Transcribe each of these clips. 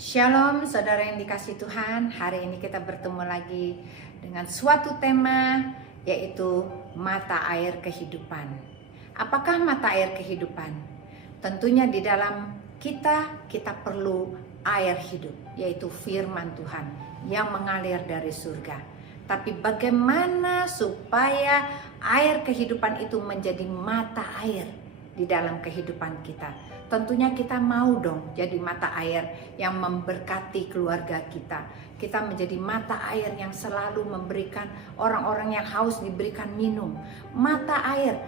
Shalom saudara yang dikasih Tuhan. Hari ini kita bertemu lagi dengan suatu tema, yaitu mata air kehidupan. Apakah mata air kehidupan? Tentunya di dalam kita perlu air hidup, yaitu firman Tuhan yang mengalir dari surga. Tapi bagaimana supaya air kehidupan itu menjadi mata air di dalam kehidupan kita? Tentunya kita mau dong jadi mata air yang memberkati keluarga kita. Kita menjadi mata air yang selalu memberikan orang-orang yang haus diberikan minum. Mata air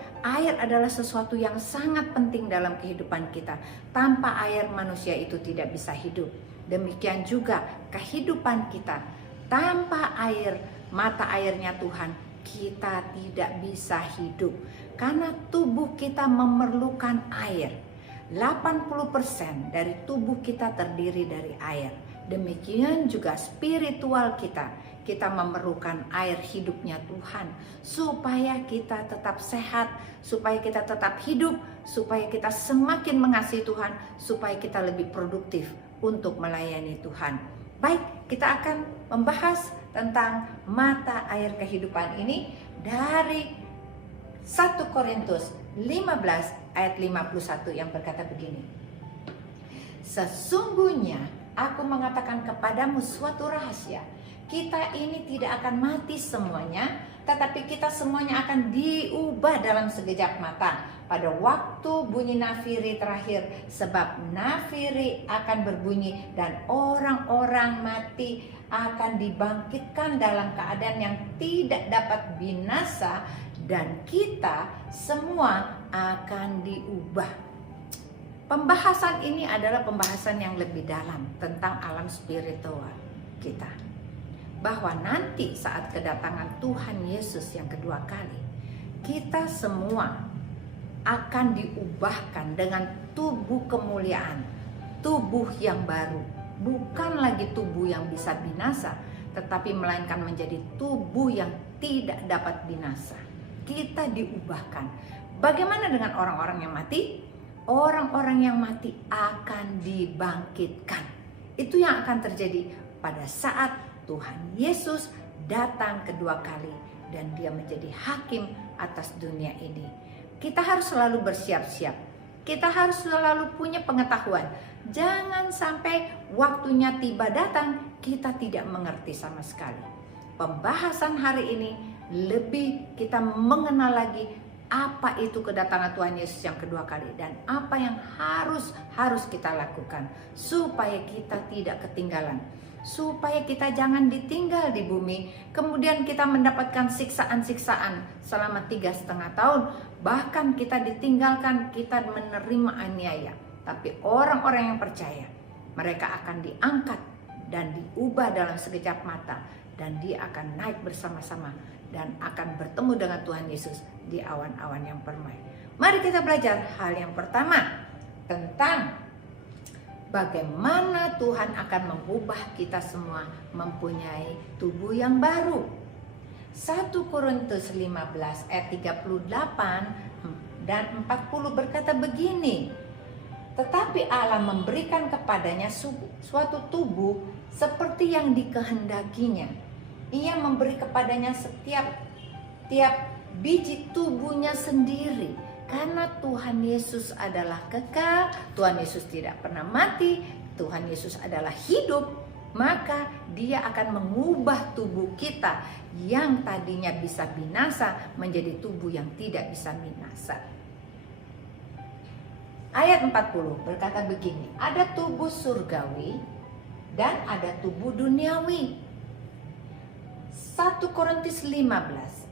adalah sesuatu yang sangat penting dalam kehidupan kita. Tanpa air manusia itu tidak bisa hidup. Demikian juga kehidupan kita. Tanpa air, mata airnya Tuhan, kita tidak bisa hidup. Karena tubuh kita memerlukan air. 80% dari tubuh kita terdiri dari air. Demikian juga spiritual kita. Kita memerlukan air hidupnya Tuhan supaya kita tetap sehat, supaya kita tetap hidup, supaya kita semakin mengasihi Tuhan, supaya kita lebih produktif untuk melayani Tuhan. Baik, kita akan membahas tentang mata air kehidupan ini dari 1 Korintus 15 ayat 51 yang berkata begini. Sesungguhnya aku mengatakan kepadamu suatu rahasia. Kita ini tidak akan mati semuanya, tetapi kita semuanya akan diubah dalam sekejap mata pada waktu bunyi nafiri terakhir. Sebab nafiri akan berbunyi dan orang-orang mati akan dibangkitkan dalam keadaan yang tidak dapat binasa, dan kita semua akan diubah. Pembahasan ini adalah pembahasan yang lebih dalam tentang alam spiritual kita. Bahwa nanti saat kedatangan Tuhan Yesus yang kedua kali, kita semua akan diubahkan dengan tubuh kemuliaan, tubuh yang baru. Bukan lagi tubuh yang bisa binasa, tetapi melainkan menjadi tubuh yang tidak dapat binasa. Kita diubahkan. Bagaimana dengan orang-orang yang mati? Orang-orang yang mati akan dibangkitkan. Itu yang akan terjadi pada saat Tuhan Yesus datang kedua kali dan dia menjadi hakim atas dunia ini. Kita harus selalu bersiap-siap. Kita harus selalu punya pengetahuan. Jangan sampai waktunya tiba datang kita tidak mengerti sama sekali. Pembahasan hari ini lebih kita mengenal lagi apa itu kedatangan Tuhan Yesus yang kedua kali dan apa yang harus kita lakukan supaya kita tidak ketinggalan, supaya kita jangan ditinggal di bumi, kemudian kita mendapatkan siksaan-siksaan selama 3,5 tahun, bahkan kita ditinggalkan, kita menerima aniaya. Tapi orang-orang yang percaya, mereka akan diangkat dan diubah dalam sekejap mata, dan dia akan naik bersama-sama dan akan bertemu dengan Tuhan Yesus di awan-awan yang permai. Mari kita belajar hal yang pertama tentang bagaimana Tuhan akan mengubah kita semua mempunyai tubuh yang baru. 1 Korintus 15 ayat 38 dan 40 berkata begini. Tetapi Allah memberikan kepadanya suatu tubuh seperti yang dikehendakinya. Ia memberi kepadanya tiap biji tubuhnya sendiri. Karena Tuhan Yesus adalah kekal, Tuhan Yesus tidak pernah mati, Tuhan Yesus adalah hidup, maka dia akan mengubah tubuh kita yang tadinya bisa binasa menjadi tubuh yang tidak bisa binasa. Ayat 40 berkata begini, ada tubuh surgawi dan ada tubuh duniawi. 1 Korintus 15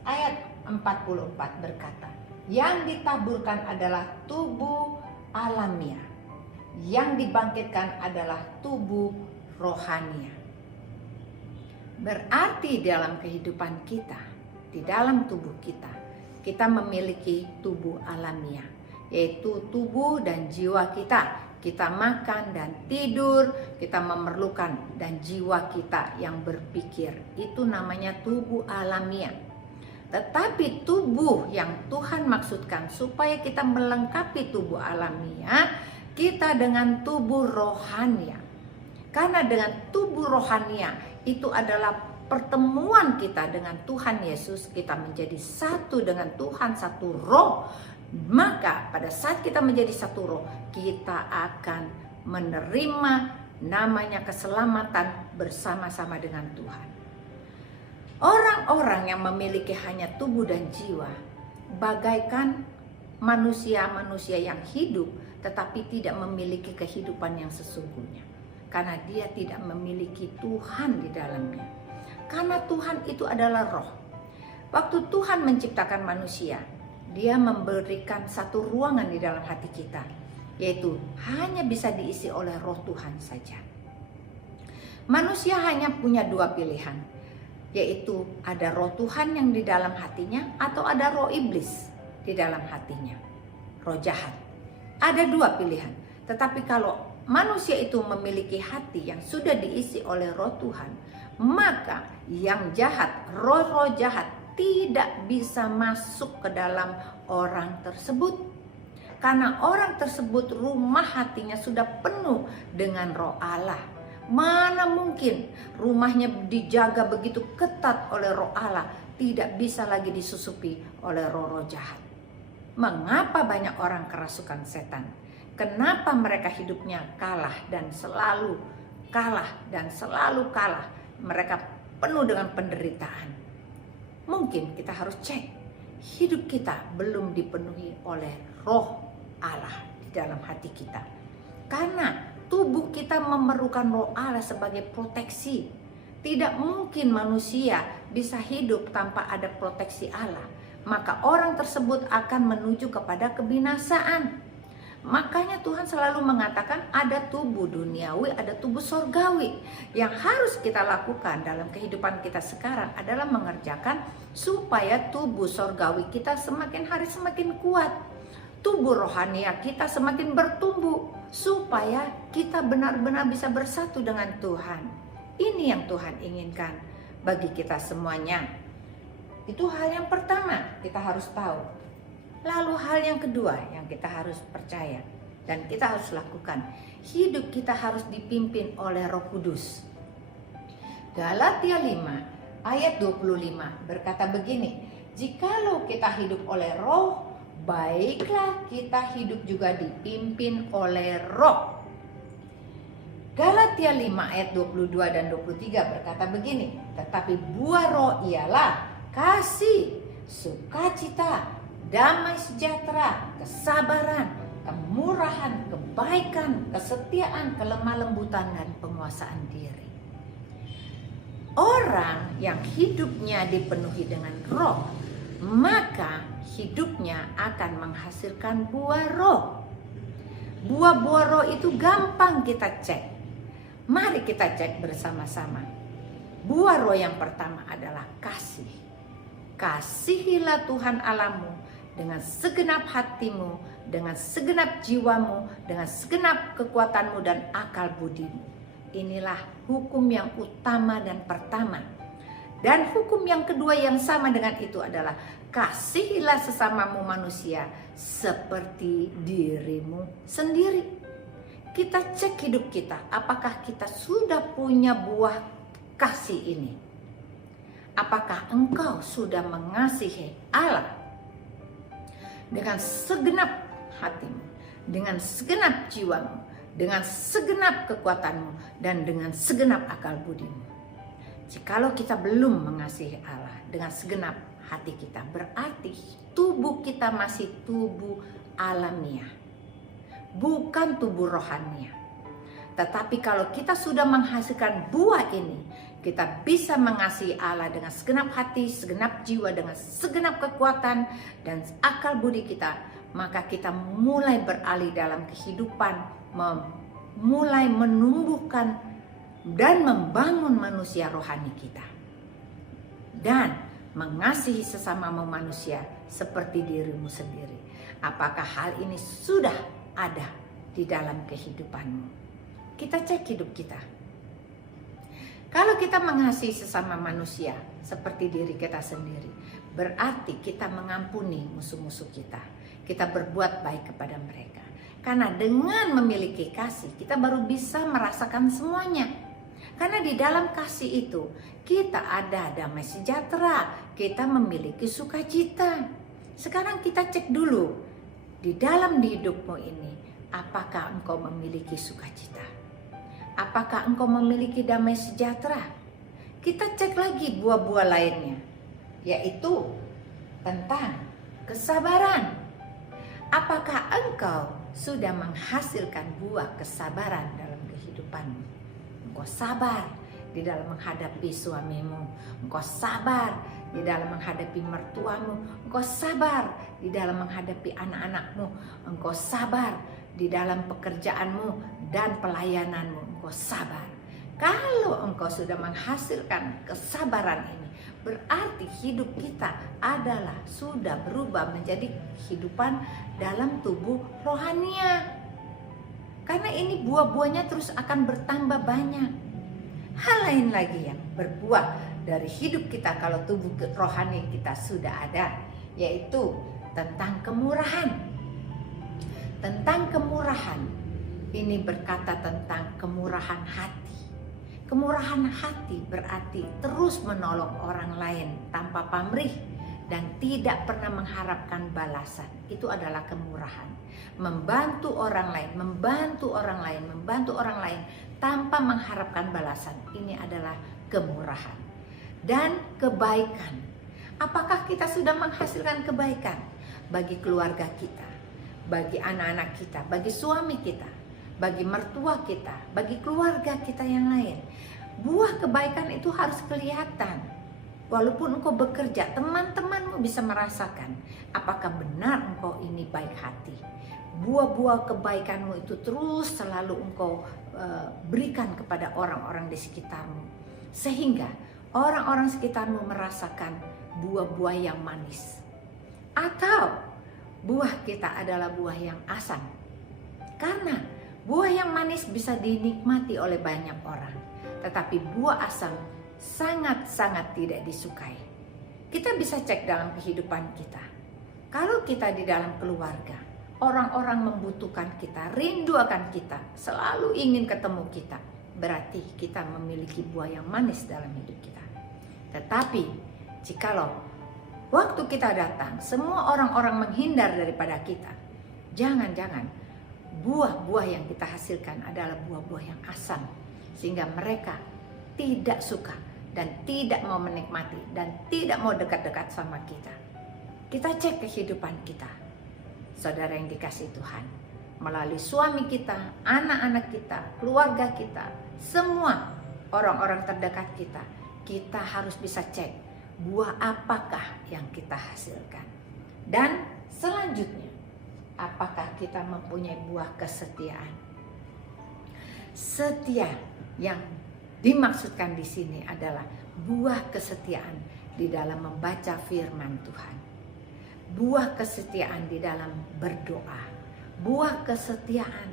ayat 44 berkata, yang ditaburkan adalah tubuh alamiah, yang dibangkitkan adalah tubuh rohania. Berarti dalam kehidupan kita, di dalam tubuh kita memiliki tubuh alamiah, yaitu tubuh dan jiwa kita. Kita makan dan tidur, kita memerlukan, dan jiwa kita yang berpikir. Itu namanya tubuh alamiah. Tetapi tubuh yang Tuhan maksudkan supaya kita melengkapi tubuh alamiah, kita dengan tubuh rohania. Karena dengan tubuh rohania itu adalah pertemuan kita dengan Tuhan Yesus, kita menjadi satu dengan Tuhan, satu roh. Maka pada saat kita menjadi satu roh, kita akan menerima namanya keselamatan bersama-sama dengan Tuhan. Orang-orang yang memiliki hanya tubuh dan jiwa bagaikan manusia-manusia yang hidup tetapi tidak memiliki kehidupan yang sesungguhnya, karena dia tidak memiliki Tuhan di dalamnya. Karena Tuhan itu adalah roh. Waktu Tuhan menciptakan manusia, dia memberikan satu ruangan di dalam hati kita, yaitu hanya bisa diisi oleh roh Tuhan saja. Manusia hanya punya dua pilihan, yaitu ada roh Tuhan yang di dalam hatinya atau ada roh iblis di dalam hatinya, roh jahat. Ada dua pilihan. Tetapi kalau manusia itu memiliki hati yang sudah diisi oleh roh Tuhan, maka yang jahat, roh-roh jahat tidak bisa masuk ke dalam orang tersebut. Karena orang tersebut rumah hatinya sudah penuh dengan roh Allah. Mana mungkin rumahnya dijaga begitu ketat oleh roh Allah, tidak bisa lagi disusupi oleh roh-roh jahat. Mengapa banyak orang kerasukan setan? Kenapa mereka hidupnya kalah dan selalu kalah dan selalu kalah? Mereka penuh dengan penderitaan. Mungkin kita harus cek, hidup kita belum dipenuhi oleh roh Allah di dalam hati kita. Karena tubuh kita memerlukan roh Allah sebagai proteksi. Tidak mungkin manusia bisa hidup tanpa ada proteksi Allah. Maka orang tersebut akan menuju kepada kebinasaan. Makanya Tuhan selalu mengatakan ada tubuh duniawi, ada tubuh sorgawi. Yang harus kita lakukan dalam kehidupan kita sekarang adalah mengerjakan supaya tubuh sorgawi kita semakin hari semakin kuat. Tubuh rohania kita semakin bertumbuh supaya kita benar-benar bisa bersatu dengan Tuhan. Ini yang Tuhan inginkan bagi kita semuanya. Itu hal yang pertama kita harus tahu. Lalu hal yang kedua yang kita harus percaya dan kita harus lakukan, hidup kita harus dipimpin oleh Roh Kudus. Galatia 5 ayat 25 berkata begini, jikalau kita hidup oleh roh, baiklah kita hidup juga dipimpin oleh roh. Galatia 5 ayat 22 dan 23 berkata begini, tetapi buah roh ialah kasih, sukacita, damai sejahtera, kesabaran, kemurahan, kebaikan, kesetiaan, kelemah lembutan, dan penguasaan diri. Orang yang hidupnya dipenuhi dengan roh, maka hidupnya akan menghasilkan buah roh. Buah-buah roh itu gampang kita cek. Mari kita cek bersama-sama. Buah roh yang pertama adalah kasih. Kasihilah Tuhan Allahmu dengan segenap hatimu, dengan segenap jiwamu, dengan segenap kekuatanmu dan akal budimu. Inilah hukum yang utama dan pertama. Dan hukum yang kedua yang sama dengan itu adalah kasihilah sesamamu manusia seperti dirimu sendiri. Kita cek hidup kita, apakah kita sudah punya buah kasih ini? Apakah engkau sudah mengasihi Allah dengan segenap hatimu, dengan segenap jiwamu, dengan segenap kekuatanmu, dan dengan segenap akal budimu? Jikalau kita belum mengasihi Allah dengan segenap hati kita, berarti tubuh kita masih tubuh alamiah, bukan tubuh rohania. Tetapi kalau kita sudah menghasilkan buah ini, kita bisa mengasihi Allah dengan segenap hati, segenap jiwa, dengan segenap kekuatan dan akal budi kita. Maka kita mulai beralih dalam kehidupan, mulai menumbuhkan dan membangun manusia rohani kita. Dan mengasihi sesamamu manusia seperti dirimu sendiri. Apakah hal ini sudah ada di dalam kehidupanmu? Kita cek hidup kita. Kalau kita mengasihi sesama manusia seperti diri kita sendiri, berarti kita mengampuni musuh-musuh kita. Kita berbuat baik kepada mereka. Karena dengan memiliki kasih, kita baru bisa merasakan semuanya. Karena di dalam kasih itu, kita ada damai sejahtera, kita memiliki sukacita. Sekarang kita cek dulu, di dalam hidupmu ini, apakah engkau memiliki sukacita? Apakah engkau memiliki damai sejahtera? Kita cek lagi buah-buah lainnya, yaitu tentang kesabaran. Apakah engkau sudah menghasilkan buah kesabaran dalam kehidupanmu? Engkau sabar di dalam menghadapi suamimu, engkau sabar di dalam menghadapi mertuamu, engkau sabar di dalam menghadapi anak-anakmu, engkau sabar di dalam pekerjaanmu dan pelayananmu, engkau sabar. Kalau engkau sudah menghasilkan kesabaran ini, berarti hidup kita adalah sudah berubah menjadi kehidupan dalam tubuh rohania. Karena ini buah-buahnya terus akan bertambah banyak. Hal lain lagi yang berbuah dari hidup kita kalau tubuh rohani kita sudah ada, yaitu tentang kemurahan. Tentang kemurahan, ini berkata tentang kemurahan hati. Kemurahan hati berarti terus menolong orang lain tanpa pamrih dan tidak pernah mengharapkan balasan. Itu adalah kemurahan. Membantu orang lain, membantu orang lain, membantu orang lain tanpa mengharapkan balasan. Ini adalah kemurahan. Dan kebaikan. Apakah kita sudah menghasilkan kebaikan bagi keluarga kita, bagi anak-anak kita, bagi suami kita, bagi mertua kita, bagi keluarga kita yang lain? Buah kebaikan itu harus kelihatan. Walaupun engkau bekerja, teman-temanmu bisa merasakan apakah benar engkau ini baik hati. Buah-buah kebaikanmu itu terus selalu engkau berikan kepada orang-orang di sekitarmu. Sehingga orang-orang sekitarmu merasakan buah-buah yang manis. Atau buah kita adalah buah yang asam. Karena buah yang manis bisa dinikmati oleh banyak orang, tetapi buah asam sangat-sangat tidak disukai. Kita bisa cek dalam kehidupan kita. Kalau kita di dalam keluarga, orang-orang membutuhkan kita, rindu akan kita, selalu ingin ketemu kita, berarti kita memiliki buah yang manis dalam hidup kita. Tetapi jikalau waktu kita datang, semua orang-orang menghindar daripada kita, jangan-jangan buah-buah yang kita hasilkan adalah buah-buah yang asam, sehingga mereka tidak suka dan tidak mau menikmati dan tidak mau dekat-dekat sama kita. Kita cek kehidupan kita, saudara yang dikasihi Tuhan, melalui suami kita, anak-anak kita, keluarga kita, semua orang-orang terdekat kita, kita harus bisa cek buah apakah yang kita hasilkan. Dan selanjutnya, apakah kita mempunyai buah kesetiaan? Setia yang dimaksudkan di sini adalah buah kesetiaan di dalam membaca firman Tuhan. Buah kesetiaan di dalam berdoa. Buah kesetiaan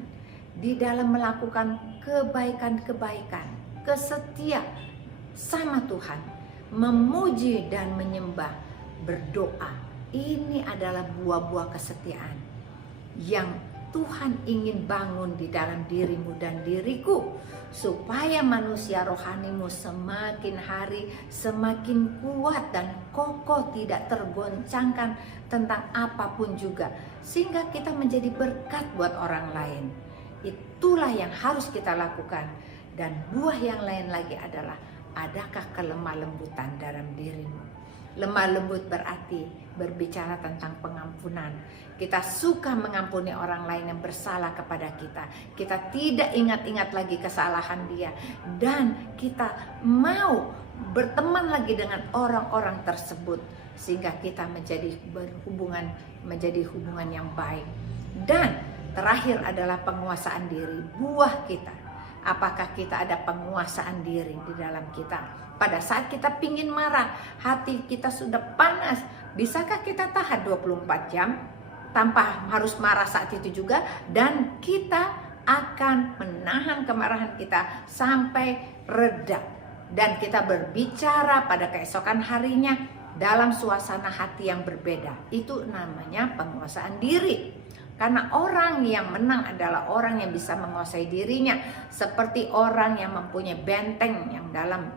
di dalam melakukan kebaikan-kebaikan. Kesetia sama Tuhan, memuji dan menyembah, berdoa. Ini adalah buah-buah kesetiaan yang Tuhan ingin bangun di dalam dirimu dan diriku, supaya manusia rohanimu semakin hari semakin kuat dan kokoh, tidak tergoncangkan tentang apapun juga, sehingga kita menjadi berkat buat orang lain. Itulah yang harus kita lakukan. Dan buah yang lain lagi adalah, adakah kelemah lembutan dalam dirimu? Lemah lembut berarti berbicara tentang pengampunan. Kita suka mengampuni orang lain yang bersalah kepada kita. Kita tidak ingat-ingat lagi kesalahan dia. Dan kita mau berteman lagi dengan orang-orang tersebut, sehingga kita menjadi hubungan yang baik. Dan terakhir adalah penguasaan diri, buah kita. Apakah kita ada penguasaan diri di dalam kita? Pada saat kita pingin marah, hati kita sudah panas, bisakah kita tahan 24 jam tanpa harus marah saat itu juga? Dan kita akan menahan kemarahan kita sampai reda. Dan kita berbicara pada keesokan harinya dalam suasana hati yang berbeda. Itu namanya penguasaan diri. Karena orang yang menang adalah orang yang bisa menguasai dirinya, seperti orang yang mempunyai benteng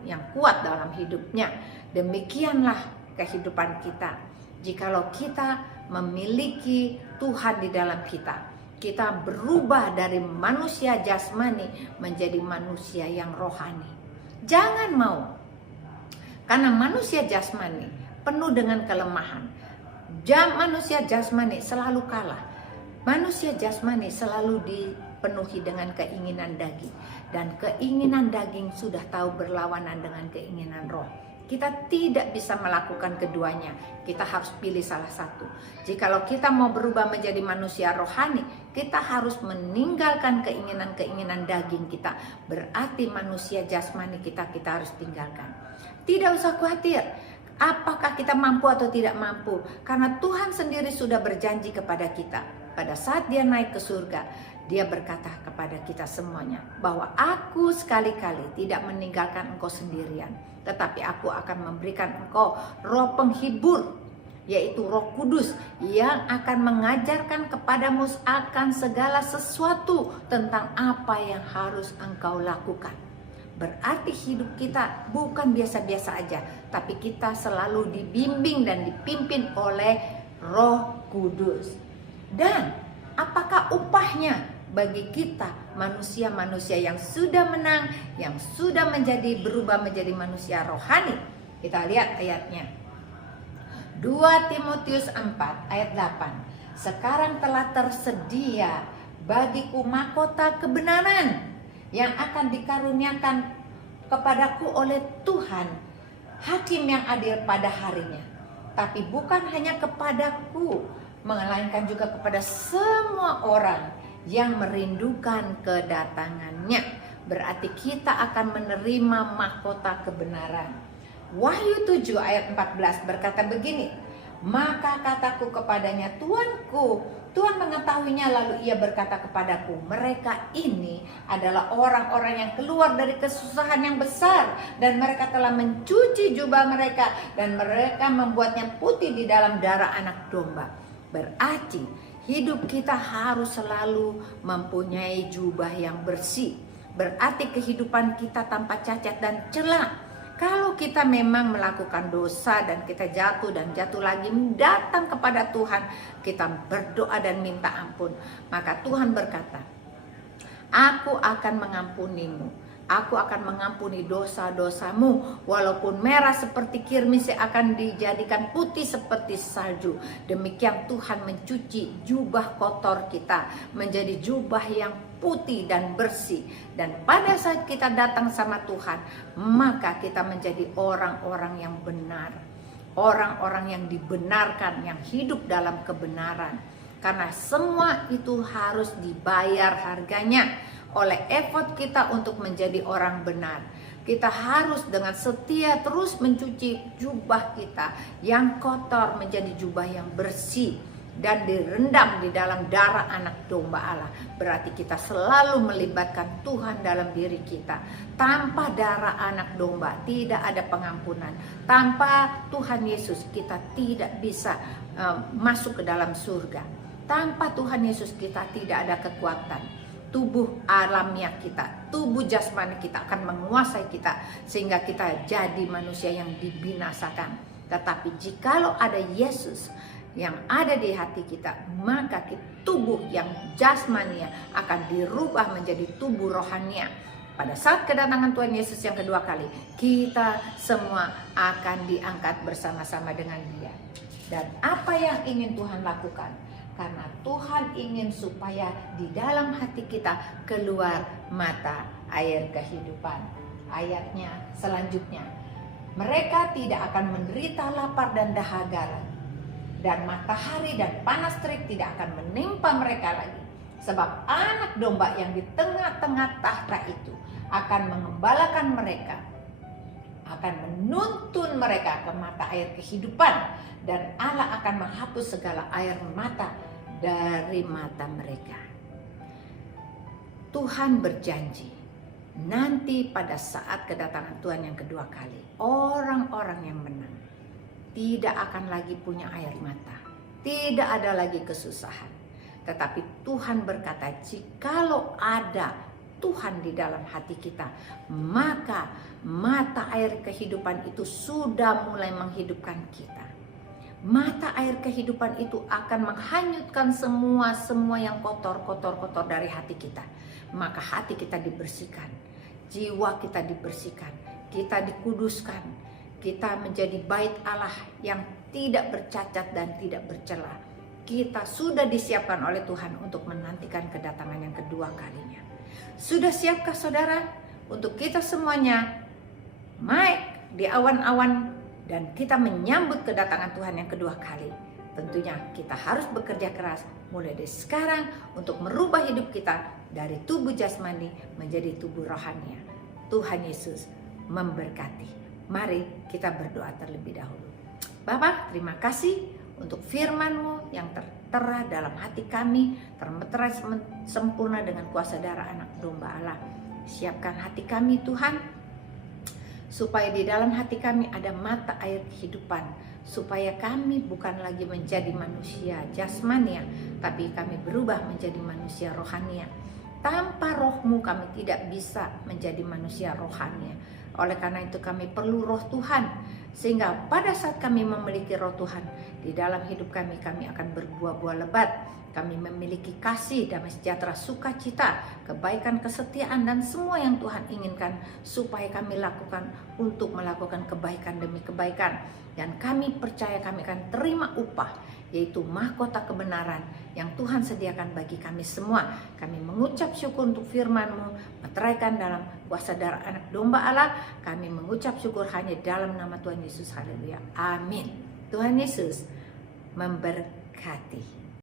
yang kuat dalam hidupnya. Demikianlah kehidupan kita. Jikalau kita memiliki Tuhan di dalam kita, kita berubah dari manusia jasmani menjadi manusia yang rohani. Jangan mau, karena manusia jasmani penuh dengan kelemahan. Manusia jasmani selalu kalah. Manusia jasmani selalu dipenuhi dengan keinginan daging. Dan keinginan daging sudah tahu berlawanan dengan keinginan roh. Kita tidak bisa melakukan keduanya. Kita harus pilih salah satu. Jikalau kita mau berubah menjadi manusia rohani, kita harus meninggalkan keinginan-keinginan daging kita. Berarti manusia jasmani kita harus tinggalkan. Tidak usah khawatir apakah kita mampu atau tidak mampu, karena Tuhan sendiri sudah berjanji kepada kita. Pada saat dia naik ke surga, dia berkata kepada kita semuanya bahwa aku sekali-kali tidak meninggalkan engkau sendirian, tetapi aku akan memberikan engkau roh penghibur, yaitu Roh Kudus, yang akan mengajarkan kepadamu akan segala sesuatu tentang apa yang harus engkau lakukan. Berarti hidup kita bukan biasa-biasa aja, tapi kita selalu dibimbing dan dipimpin oleh Roh Kudus. Dan apakah upahnya bagi kita manusia-manusia yang sudah menang, yang sudah berubah menjadi manusia rohani? Kita lihat ayatnya. 2 Timotius 4 ayat 8. Sekarang telah tersedia bagiku mahkota kebenaran yang akan dikaruniakan kepadaku oleh Tuhan, hakim yang adil pada harinya. Tapi bukan hanya kepadaku, melainkan juga kepada semua orang yang merindukan kedatangannya. Berarti kita akan menerima mahkota kebenaran. Wahyu 7 ayat 14 berkata begini, maka kataku kepadanya, Tuanku, Tuhan mengetahuinya, lalu ia berkata kepadaku, mereka ini adalah orang-orang yang keluar dari kesusahan yang besar, dan mereka telah mencuci jubah mereka, dan mereka membuatnya putih di dalam darah anak domba. Berarti hidup kita harus selalu mempunyai jubah yang bersih. Berarti kehidupan kita tanpa cacat dan celah. Kalau kita memang melakukan dosa dan kita jatuh dan jatuh lagi, datang kepada Tuhan, kita berdoa dan minta ampun, maka Tuhan berkata, aku akan mengampunimu. Aku akan mengampuni dosa-dosamu, walaupun merah seperti kirmis akan dijadikan putih seperti salju. Demikian Tuhan mencuci jubah kotor kita menjadi jubah yang putih dan bersih. Dan pada saat kita datang sama Tuhan, maka kita menjadi orang-orang yang benar, orang-orang yang dibenarkan, yang hidup dalam kebenaran. Karena semua itu harus dibayar harganya oleh effort kita untuk menjadi orang benar. Kita harus dengan setia terus mencuci jubah kita yang kotor menjadi jubah yang bersih dan direndam di dalam darah anak domba Allah. Berarti kita selalu melibatkan Tuhan dalam diri kita. Tanpa darah anak domba tidak ada pengampunan. Tanpa Tuhan Yesus kita tidak bisa masuk ke dalam surga. Tanpa Tuhan Yesus kita tidak ada kekuatan. Tubuh alamiah kita, tubuh jasmani kita akan menguasai kita sehingga kita jadi manusia yang dibinasakan. Tetapi jikalau ada Yesus yang ada di hati kita, maka tubuh yang jasmania akan dirubah menjadi tubuh rohania. Pada saat kedatangan Tuhan Yesus yang kedua kali, kita semua akan diangkat bersama-sama dengan Dia. Dan apa yang ingin Tuhan lakukan? Karena Tuhan ingin supaya di dalam hati kita keluar mata air kehidupan. Ayatnya selanjutnya, mereka tidak akan menderita lapar dan dahaga lagi, dan matahari dan panas terik tidak akan menimpa mereka lagi. Sebab anak domba yang di tengah-tengah tahta itu akan mengembalakan mereka, akan menuntun mereka ke mata air kehidupan, dan Allah akan menghapus segala air mata dari mata mereka. Tuhan berjanji nanti pada saat kedatangan Tuhan yang kedua kali, orang-orang yang menang tidak akan lagi punya air mata, tidak ada lagi kesusahan. Tetapi Tuhan berkata, jikalau ada Tuhan di dalam hati kita, maka mata air kehidupan itu sudah mulai menghidupkan kita. Mata air kehidupan itu akan menghanyutkan semua yang kotor dari hati kita. Maka hati kita dibersihkan, jiwa kita dibersihkan, kita dikuduskan, kita menjadi bait Allah yang tidak bercacat dan tidak bercela. Kita sudah disiapkan oleh Tuhan untuk menantikan kedatangan yang kedua kalinya. Sudah siapkah saudara untuk kita semuanya naik di awan-awan dan kita menyambut kedatangan Tuhan yang kedua kali? Tentunya kita harus bekerja keras mulai dari sekarang untuk merubah hidup kita dari tubuh jasmani menjadi tubuh rohani. Tuhan Yesus memberkati. Mari kita berdoa terlebih dahulu. Bapa, terima kasih untuk firman-Mu yang tertera dalam hati kami, termeterai sempurna dengan kuasa darah anak domba Allah. Siapkan hati kami Tuhan, supaya di dalam hati kami ada mata air kehidupan, supaya kami bukan lagi menjadi manusia jasmania, tapi kami berubah menjadi manusia rohania. Tanpa roh-Mu kami tidak bisa menjadi manusia rohania. Oleh karena itu kami perlu roh Tuhan, sehingga pada saat kami memiliki roh Tuhan, di dalam hidup kami akan berbuah-buah lebat. Kami memiliki kasih, damai sejahtera, sukacita, kebaikan, kesetiaan, dan semua yang Tuhan inginkan supaya kami lakukan untuk melakukan kebaikan demi kebaikan. Dan kami percaya kami akan terima upah, yaitu mahkota kebenaran yang Tuhan sediakan bagi kami semua. Kami mengucap syukur untuk firman-Mu, meteraikan dalam kuasa darah anak domba Allah. Kami mengucap syukur hanya dalam nama Tuhan Yesus. Haleluya. Amin. Tuhan Yesus memberkati.